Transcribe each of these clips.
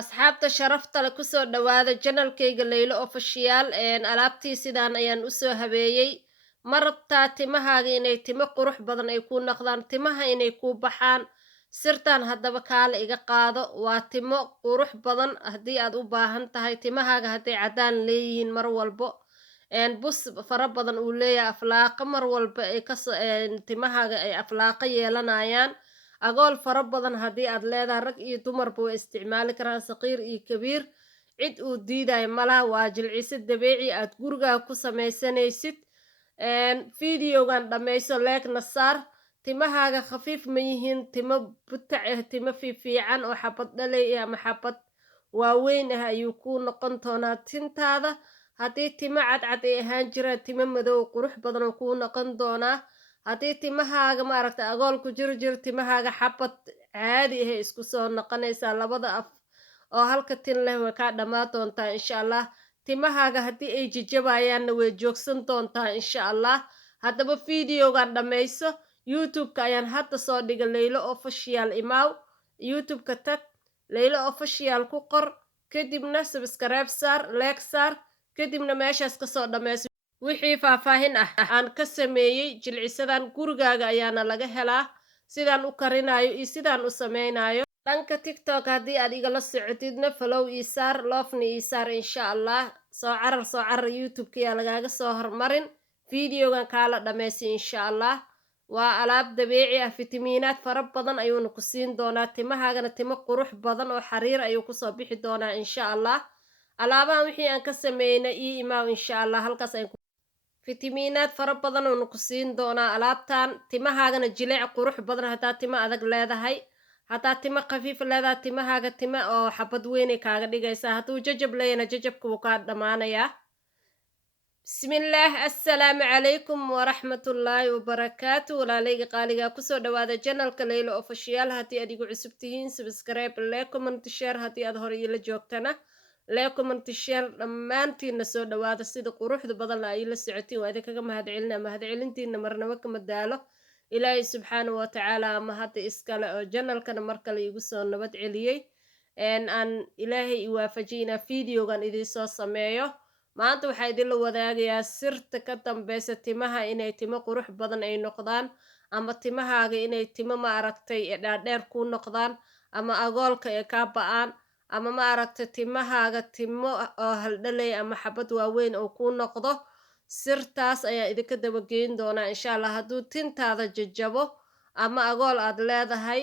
Asxaabta sharafta leh kusoo dhawaada channelkayga Laylo Official alaabtii sidaan ayaan u soo habeeyey ma rabtaa timahaaga inay timo qurux badan ay ku noqdaan timaha inay ku baxaan sirtan haddaba kaale iga qaado waa timo qurux badan haddii aad u baahan tahay timahaaga hadday caddaan leeyihiin mar walbo bus fara badan uu leeyahay aflaaqa mar walba ay timahaaga ay aflaaqa yeelanayaan agool fara badan haddii aad leedahay rag iyo dumarba way isticmaali karaan saqiir iyo kabiir cid uu diidayo malaha waa jilciso dabiici aad gurigaa ku samaysanaysid videogan dhammayso leegna saar timahaaga khafiif ma yihiin timo butac ah timo fiifiican oo xabad dhalay ama xabad waaweyn ah ayuu ku noqon doonaa tintaada haddii timo cadcad ay ahaan jiraan timo madow qurux badan oo kuu noqon doonaa haddii timahaaga maaragta agool ku jiro timahaaga xabad caadi ah isku soo noqonaysaa labada af oo halka tin leh way kaa dhammaan doontaa insha allah timahaaga haddii ay jajabayaanna way joogsan doontaa insha allah haddaba videogan dhammayso youtube-ka ayaan hadda soo dhigay Laylo Official imaaw youtube-ka tag Laylo Official ku qor kadibna subscribe saar like saar kadibna meeshaas kasoo dhammayso wixii faahfaahin ah aan ka sameeyey jilcisadan gurigaaga ayaana laga helaa sidaan u karinayo iyo sidaan u samaynayo dhanka tiktok haddii aad igala socotidna follow ii saar loofna ii saar insha allah soo carar youtube-ka yaa lagaaga soo hormarin videogan kaala dhammaysay insha allah waa alaab dabiici ah fitamiinaad fara badan ayuuna ku siin doonaa timahaagana timo qurux badan oo xariir ayuu kusoo bixi doonaa insha allah alaabahan wixii aan ka sameynay ii imaaw insha allah halkaas fitamiinaad fara badan uuna ku siin doonaa alaabtan timahaagana jileec qurux badan haddaa timo adag leedahay haddaa timo khafiif leedahay timahaaga timo oo xabad weynay kaaga dhigaysaa hadduu jajab leeyana jajabka wuu kaa dhammaanayaa bismillaah assalaamu calaykum waraxmatullaahi wabarakaatu walaalayga qaaligaa kusoo dhawaada channelka Laylo Official haddii aad igu cusub tihiin subscribe like comment share haddii aad hore ila joogtana lee comment share dhammaantiinna soo dhawaada sida quruxda badan ay la socotiin waa idinkaga mahadcelintiina marnaba kama daalo ilaahay subxaanahu wa tacaala ama hadda iskale oo janalkana mar kale igu soo nabad celiyey aan ilaahay i waafajiyay inaan videogan idiin soo sameeyo maanta waxaa idinla wadaagayaa sirta ka dambeysa timaha inay timo qurux badan ay noqdaan ama timahaaga inay timo ma aragtay dhaadheer ku noqdaan ama agoolka ee kaa ba-aan ama ma aragtay timahaaga timo oo haldhalay ama xabad waaweyn oo ku noqdo sirtaas ayaa idinka dabageyn doonaa insha allah hadduu tintaada jajabo ama agool aad leedahay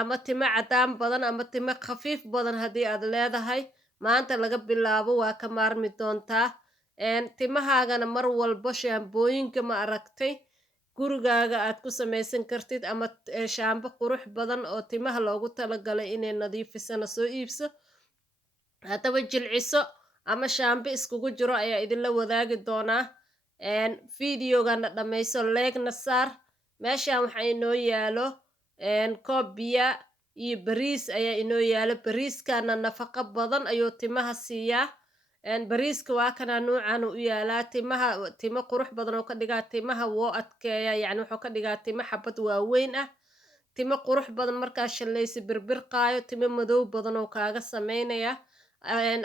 ama timo caddaan badan ama timo khafiif badan haddii aad leedahay maanta laga bilaabo waa ka maarmi doontaa timahaagana mar walbo shaambooyinka ma aragtay gurigaaga aad ku samaysan kartid ama shaambo qurux badan oo timaha loogu talagalay inay nadiifisana soo iibso haddaba jilciso ama shaambo iskugu jiro ayaa idinla wadaagi doonaa videogana dhammayso leegna saar meeshan waxaa inoo yaalo koob biya iyo bariis ayaa inoo yaalo bariiskana nafaqo badan ayuu timaha siiyaa bariiska waa kana nuucan u yaalaa timo qurux badan oo ka dhigaa timaha woo adkeeya yacni wuxuu ka dhigaa timo xabad waaweyn ah timo qurux badan markaa shallaysa birbirqaayo timo madow badan oo kaaga sameynaya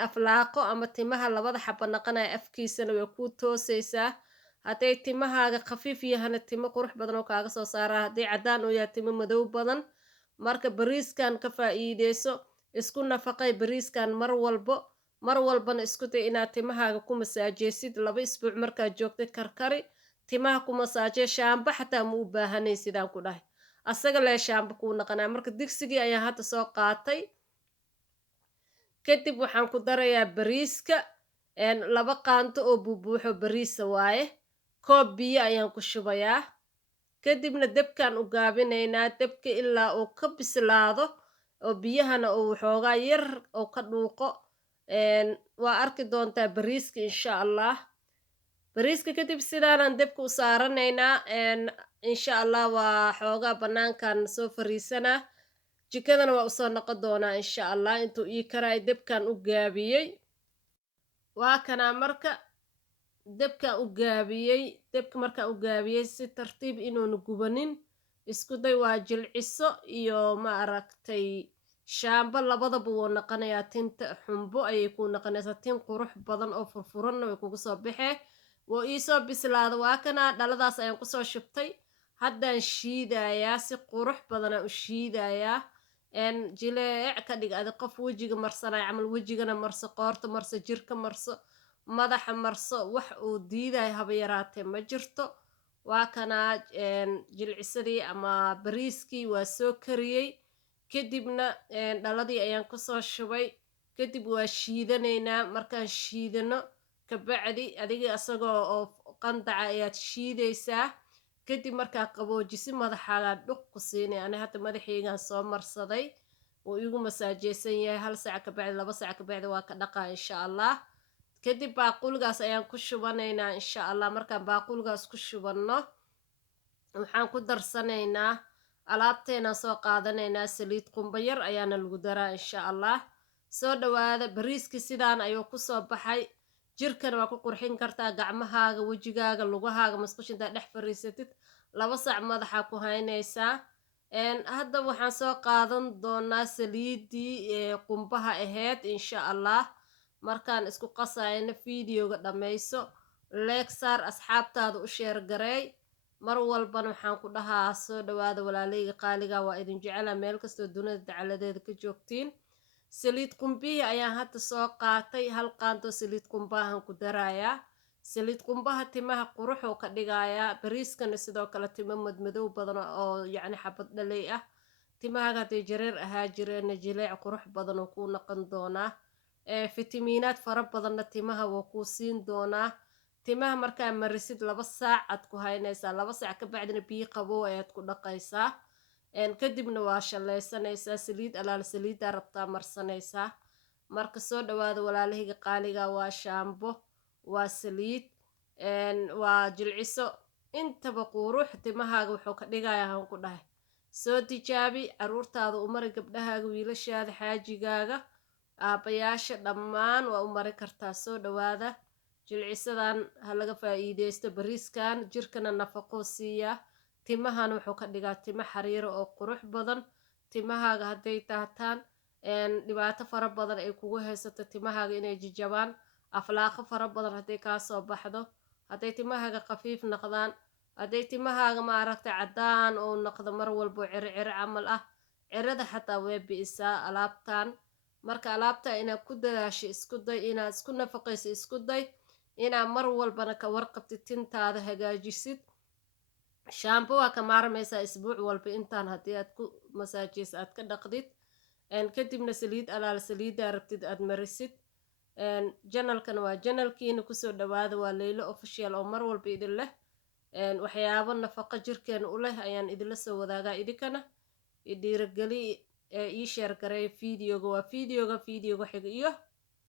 aflaaqo ama timaha labada xaba naqanaya afkiisana way ku toosaysaa hadday timahaaga khafiif yahana timo qurux badan oo kaaga soo saaraa hadday caddaan oo yahay timo madow badan marka bariiskan ka faa'iideyso isku nafaqay bariiskan mar walbana isku day inaad timahaaga ku masaajeysid 2 isbuuc markaad joogtay karkari timaha ku masaajee shaamba xataa ma u baahanay sidaan ku dhahay asaga lee shaamba kuu naqanaa marka digsigii ayaan hadda soo qaatay kadib waxaan ku darayaa bariiska 2 qaanto oo buubuuxo bariisa waaye koob biyo ayaan ku shubayaa kadibna dabkaan u gaabinaynaa dabka ilaa uu ka bislaado oo biyahana uu xoogaa yar oo ka dhuuqo waa arki doontaa bariiska insha allah bariiska kadib sidaanaan dabka u saaranaynaa insha allah waa xoogaa banaankan soo fariisanaa jikadana waa usoo noqon doonaa insha allah intuu ii karaay dabkan u gaabiyey waa kanaa marka dabka markaan u gaabiyey si tartiib inuuna gubanin isku day waa jilciso iyo ma aragtay shaambo labadaba wuu noqonayaa tinta xumbo ayay kuu noqonaysaa tin qurux badan oo furfuranna way kugu soo baxee wuu iisoo bislaada waa kanaa dhaladaas ayaan kusoo shubtay haddaan shiidayaa si qurux badanaan u shiidayaa jileec ka dhig adi qof wejiga marsanaya camal wejigana marso qoorta marso jirka marso madaxa marso wax uu diidayo haba yaraatee ma jirto waa kanaa jilcisadii ama bariiskii waa soo kariyey kadibna dhaladii ayaan kusoo shubay kadib waa shiidanaynaa markaan shiidano kabacdi adiga isagoo oo qandaca ayaad shiidaysaa kadib markaa qaboojisi madaxaagaa dhuq ku siinay ani hadda madaxaygaan soo marsaday wuu igu masaajeysan yahay 1 saac kabacdi 2 saac kabacdi waa ka dhaqaa insha allah kadib baaquligaas ayaan ku shubanaynaa insha allah markaan baaquligaas ku shubanno waxaan ku darsanaynaa alaabteena soo qaadanaynaa saliid qumba yar ayaana lagu daraa insha allah soo dhawaada bariiski sidaan ayuu kusoo baxay jirkana waa ku qurxin kartaa gacmahaaga wejigaaga lugahaaga masqushintaa dhex fariisatid 2 saac madaxa ku haynaysaa hadda waxaan soo qaadan doonaa saliidii qumbaha ahayd insha allah markaan isku qasayna fiidiyoga dhammayso leeg saar asxaabtaada u sheer gareey mar walbana waxaan ku dhahaa soo dhawaada walaalayga qaaliga waa idin jecela meel kastoo dunida dacaladeeda ka joogtiin saliid qumbihi ayaan hadda soo qaatay 1 qaando saliid qumbahan ku darayaa saliid qumbaha timaha quruxuu ka dhigayaa bariiskana sidoo kale timo madmadow badan oo yacni xabad dhalay ah timahaaga hadday jareer ahaa jireenna jileec qurux badan oo kuu noqon doonaa fitamiinaad fara badanna timaha wuu kuu siin doonaa timaha markaa marisid 2 saacad ku haynaysaa 2 saac kabacdina biyo qabow ayaad ku dhaqaysaa kadibna waa shallaysanaysaa saliid alaal saliidaa rabtaa marsanaysaa marka soo dhawaada walaalahayga qaaliga waa shaambo waa saliid waa jilciso intaba qurux timahaaga wuxuu ka dhigayaa aan ku dhahay soo tijaabi caruurtaada u mari gabdhahaaga wiilashaada xaajigaaga aabbayaasha dhammaan waa u mari kartaa soo dhawaada jilcisadan ha laga faa'iideysto bariiskan jirkana nafaqo siiya timahan wuxuu ka dhigaa timo xariiro oo qurux badan timahaaga hadday taataan dhibaato fara badan ay kugu haysato timahaaga inay jijabaan aflaaqo fara badan hadday kaa soo baxdo hadday timahaaga khafiif noqdaan hadday timahaaga maaragtay caddaan oo noqdo mar walbo ciro camal ah cirada xataa way bi'isaa alaabtan marka alaabta inaad ku dadaasho isku day inaad isku nafaqayso isku day inaad mar walbana ka warqabtid tintaada hagaajisid shaambo waa ka maarmaysaa isbuuc walba intaan haddii aad ku masaajeysa aad ka dhaqdid kadibna saliid alaal saliidaa rabtid aad marisid janalkan waa janalkiina kusoo dhawaada waa Leylo Official oo mar walba idin leh waxyaabo nafaqo jirkeena u leh ayaan idinla soo wadaagaa idinkana dhiirigeli ii sheer gareey fiidiyoga waa fiidiyoga xiga iyo